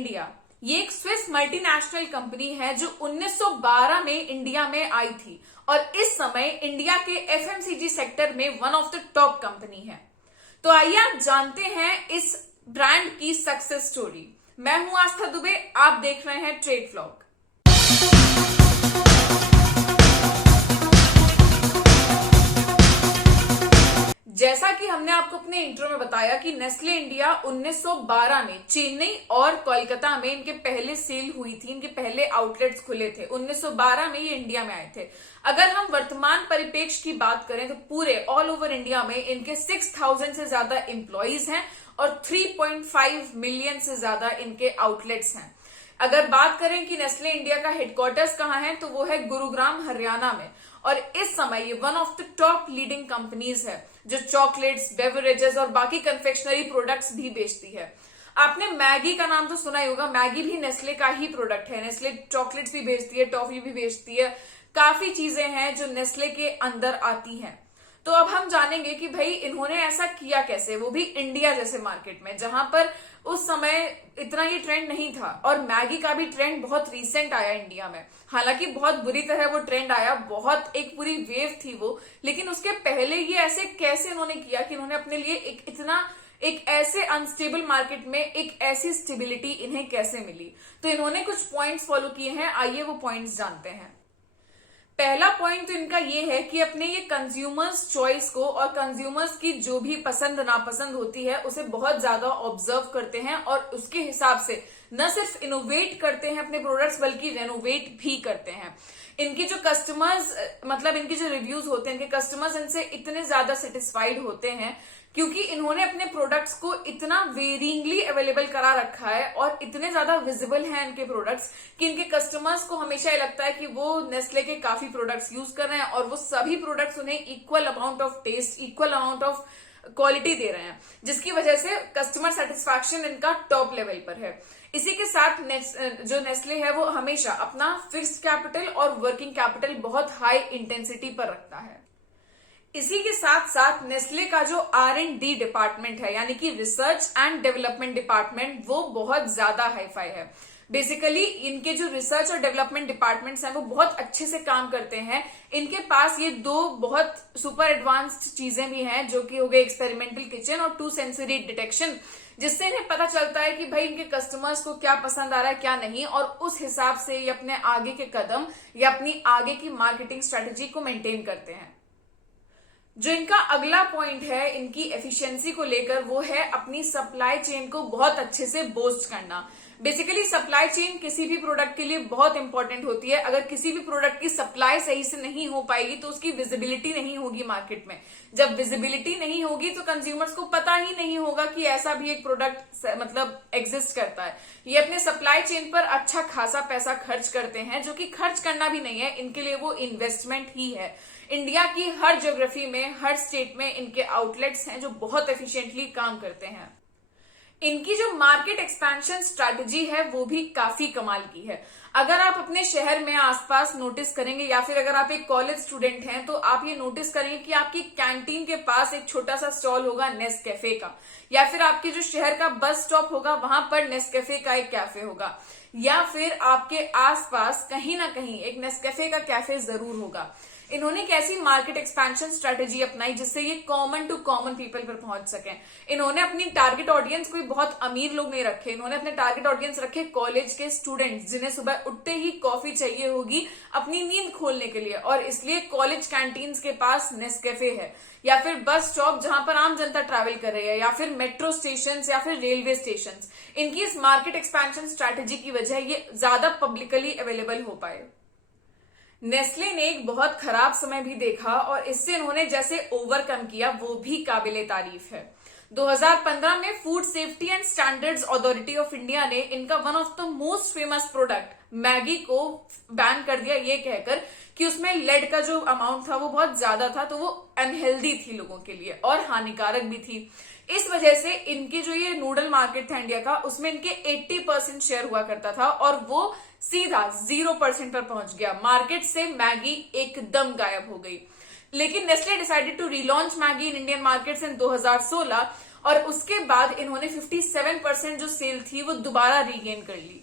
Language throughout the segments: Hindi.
इंडिया ये एक स्विस मल्टीनेशनल कंपनी है जो 1912 में इंडिया में आई थी और इस समय इंडिया के एफएमसीजी सेक्टर में one of the top company है। तो आइए आप जानते हैं इस ब्रांड की सक्सेस स्टोरी। मैं हूं आस्था दुबे, आप देख रहे हैं ट्रेड व्लॉग। जैसा कि हमने आपको अपने इंट्रो में बताया कि नेस्ले इंडिया 1912 में चेन्नई और कोलकाता में इनके पहले सेल हुई थी, इनके पहले आउटलेट्स खुले थे। 1912 में ये इंडिया में आए थे। अगर हम वर्तमान परिप्रेक्ष्य की बात करें तो पूरे ऑल ओवर इंडिया में इनके 6000 से ज्यादा एम्प्लॉइज हैं और 3.5 मिलियन से ज्यादा इनके आउटलेट्स हैं। अगर बात करें कि नेस्ले इंडिया का हेडक्वार्टर्स कहाँ है तो वो है गुरुग्राम हरियाणा में और इस समय ये one of the top leading companies है जो चॉकलेट्स, बेवरेजेस और बाकी कन्फेक्शनरी प्रोडक्ट्स भी बेचती है। आपने मैगी का नाम तो सुना ही होगा, मैगी भी नेस्ले का ही प्रोडक्ट है। नेस्ले चॉकलेट्स भी बेचती है, टॉफी भी बेचती है, काफी चीजें हैं जो नेस्ले के अंदर आती हैं। तो अब हम जानेंगे कि भाई इन्होंने ऐसा किया कैसे, वो भी इंडिया जैसे मार्केट में जहां पर उस समय इतना ये ट्रेंड नहीं था और मैगी का भी ट्रेंड बहुत रीसेंट आया इंडिया में। हालांकि बहुत बुरी तरह वो ट्रेंड आया, बहुत एक पूरी वेव थी वो, लेकिन उसके पहले ये ऐसे कैसे इन्होंने किया कि इन्होंने अपने लिए एक ऐसे अनस्टेबल मार्केट में एक ऐसी स्टेबिलिटी इन्हें कैसे मिली। तो इन्होंने कुछ पॉइंट्स फॉलो किए हैं, आइए वो पॉइंट्स जानते हैं। पहला पॉइंट तो इनका ये है कि अपने ये कंज्यूमर्स चॉइस को और कंज्यूमर्स की जो भी पसंद नापसंद होती है उसे बहुत ज्यादा ऑब्जर्व करते हैं और उसके हिसाब से न सिर्फ इनोवेट करते हैं अपने प्रोडक्ट्स बल्कि रेनोवेट भी करते हैं। इनकी जो कस्टमर्स मतलब इनके जो रिव्यूज होते हैं, इनके कस्टमर्स इनसे इतने ज्यादा सेटिस्फाइड होते हैं क्योंकि इन्होंने अपने प्रोडक्ट्स को इतना वेरिंगली अवेलेबल करा रखा है और इतने ज्यादा विजिबल हैं इनके प्रोडक्ट्स कि इनके कस्टमर्स को हमेशा ये लगता है कि वो नेस्ले के काफी प्रोडक्ट्स यूज कर रहे हैं और वो सभी प्रोडक्ट्स उन्हें equal amount of taste, equal amount of quality दे रहे हैं, जिसकी वजह से कस्टमर सेटिस्फैक्शन इनका टॉप लेवल पर है। इसी के साथ जो नेस्ले है वो हमेशा अपना फिक्स्ड कैपिटल और वर्किंग कैपिटल बहुत हाई इंटेंसिटी पर रखता है। इसी के साथ साथ नेस्ले का जो R&D डिपार्टमेंट है यानी कि रिसर्च एंड डेवलपमेंट डिपार्टमेंट वो बहुत ज्यादा हाईफाई है। बेसिकली इनके जो रिसर्च और डेवलपमेंट डिपार्टमेंट्स हैं वो बहुत अच्छे से काम करते हैं। इनके पास ये दो बहुत सुपर एडवांस्ड चीजें भी हैं जो कि हो गए एक्सपेरिमेंटल किचन और 2 सेंसरी डिटेक्शन, जिससे इन्हें पता चलता है कि भाई इनके कस्टमर्स को क्या पसंद आ रहा है क्या नहीं, और उस हिसाब से ये अपने आगे के कदम या अपनी आगे की मार्केटिंग स्ट्रेटेजी को मेंटेन करते हैं। जो इनका अगला पॉइंट है इनकी एफिशिएंसी को लेकर वो है अपनी सप्लाई चेन को बहुत अच्छे से बूस्ट करना। बेसिकली सप्लाई चेन किसी भी प्रोडक्ट के लिए बहुत इंपॉर्टेंट होती है। अगर किसी भी प्रोडक्ट की सप्लाई सही से नहीं हो पाएगी तो उसकी विजिबिलिटी नहीं होगी मार्केट में। जब विजिबिलिटी नहीं होगी तो कंज्यूमर्स को पता ही नहीं होगा कि ऐसा भी एक प्रोडक्ट मतलब एग्जिस्ट करता है। ये अपने सप्लाई चेन पर अच्छा खासा पैसा खर्च करते हैं, जो कि खर्च करना भी नहीं है, इनके लिए वो इन्वेस्टमेंट ही है। इंडिया की हर ज्योग्राफी में, हर स्टेट में इनके आउटलेट्स हैं जो बहुत एफिशिएंटली काम करते हैं। इनकी जो मार्केट एक्सपेंशन स्ट्रैटेजी है वो भी काफी कमाल की है। अगर आप अपने शहर में आसपास नोटिस करेंगे या फिर अगर आप एक कॉलेज स्टूडेंट हैं तो आप ये नोटिस करेंगे कि आपकी कैंटीन के पास एक छोटा सा स्टॉल होगा नेस्कैफे का, या फिर आपके जो शहर का बस स्टॉप होगा वहां पर नेस्कैफे का एक कैफे होगा, या फिर आपके आसपास कहीं ना कहीं एक नेस्कैफे का कैफे जरूर होगा। इन्होंने कैसी मार्केट एक्सपेंशन स्ट्रेटेजी अपनाई जिससे ये कॉमन टू कॉमन पीपल पर पहुंच सकें। इन्होंने अपनी टारगेट ऑडियंस कोई बहुत अमीर लोग नहीं रखे, इन्होंने अपने टारगेट ऑडियंस रखे कॉलेज के स्टूडेंट्स जिन्हें सुबह उठते ही कॉफी चाहिए होगी अपनी नींद खोलने के लिए, और इसलिए कॉलेज कैंटीन्स के पास नेस्कैफे है, या फिर बस स्टॉप जहां पर आम जनता ट्रैवल कर रही है, या फिर मेट्रो स्टेशन या फिर रेलवे स्टेशन। इनकी इस मार्केट एक्सपेंशन स्ट्रेटेजी की वजह ये ज्यादा पब्लिकली अवेलेबल हो पाए। नेस्ले ने एक बहुत खराब समय भी देखा और इससे इन्होंने जैसे ओवरकम किया वो भी काबिले तारीफ है। 2015 में food safety and standards authority of India ने इनका one of the most famous product Maggi को बैन कर दिया, ये कहकर कि उसमें लेड का जो अमाउंट था वो बहुत ज्यादा था, तो वो अनहेल्दी थी लोगों के लिए और हानिकारक भी थी। इस वजह से इनके जो ये नूडल मार्केट था इंडिया का उसमें इनके 80% शेयर हुआ करता था और वो सीधा 0% पर पहुंच गया। मार्केट से मैगी एकदम गायब हो गई। लेकिन Nestle decided to relaunch Maggi in Indian markets in 2016 और उसके बाद इन्होंने 57% जो सेल थी वो दोबारा रीगेन कर ली।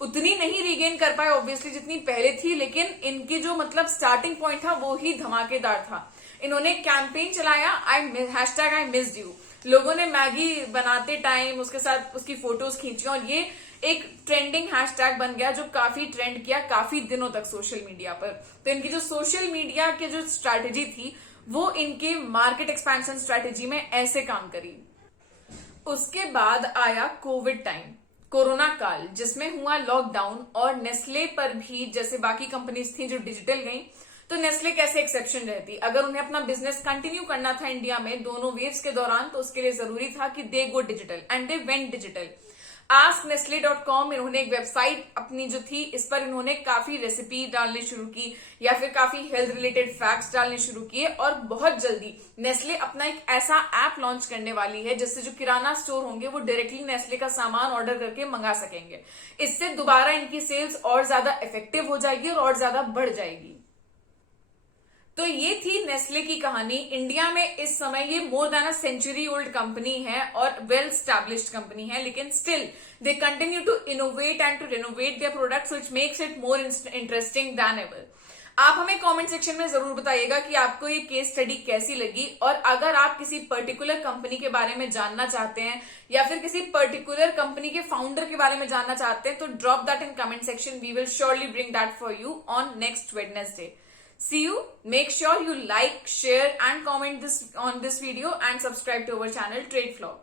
उतनी नहीं रीगेन कर पाए ऑब्वियसली जितनी पहले थी, लेकिन इनकी जो मतलब स्टार्टिंग पॉइंट था वो ही धमाकेदार था। इन्होंने कैंपेन चलाया आई मिस्ड यू। लोगों ने मैगी बनाते टाइम उसके साथ उसकी फोटोज खींची और ये एक ट्रेंडिंग हैशटैग बन गया जो काफी ट्रेंड किया काफी दिनों तक सोशल मीडिया पर। तो इनकी जो सोशल मीडिया की जो स्ट्रैटेजी थी वो इनके मार्केट एक्सपेंशन स्ट्रैटेजी में ऐसे काम करी। उसके बाद आया कोविड टाइम, कोरोना काल, जिसमें हुआ लॉकडाउन और नेस्ले पर भी जैसे बाकी कंपनीज थी जो डिजिटल गई, तो नेस्ले कैसे एक्सेप्शन रहती। अगर उन्हें अपना बिजनेस कंटिन्यू करना था इंडिया में दोनों वेव्स के दौरान, तो उसके लिए जरूरी था कि they go digital and they went digital. asknestle.com इन्होंने एक वेबसाइट अपनी जो थी इस पर इन्होंने काफी रेसिपी डालने शुरू की या फिर काफी हेल्थ रिलेटेड फैक्ट्स डालने शुरू किए और बहुत जल्दी नेस्ले अपना एक ऐसा ऐप लॉन्च करने वाली है जिससे जो किराना स्टोर होंगे वो डायरेक्टली नेस्ले का सामान ऑर्डर करके मंगा सकेंगे। इससे दोबारा इनकी सेल्स और ज्यादा इफेक्टिव हो जाएगी और ज्यादा बढ़ जाएगी। तो ये थी नेस्ले की कहानी। इंडिया में इस समय ये more than a century old company है और वेल स्टैब्लिश्ड कंपनी है, लेकिन still they continue to innovate and to renovate their products which makes it more interesting than ever. आप हमें कमेंट सेक्शन में जरूर बताइएगा कि आपको ये केस स्टडी कैसी लगी, और अगर आप किसी पर्टिकुलर कंपनी के बारे में जानना चाहते हैं या फिर किसी पर्टिकुलर कंपनी के फाउंडर के बारे में जानना चाहते हैं तो drop that in comment section. We will surely bring that for you on next Wednesday. See you. Make sure you like, share and comment on this video and subscribe to our channel Trade Vlog.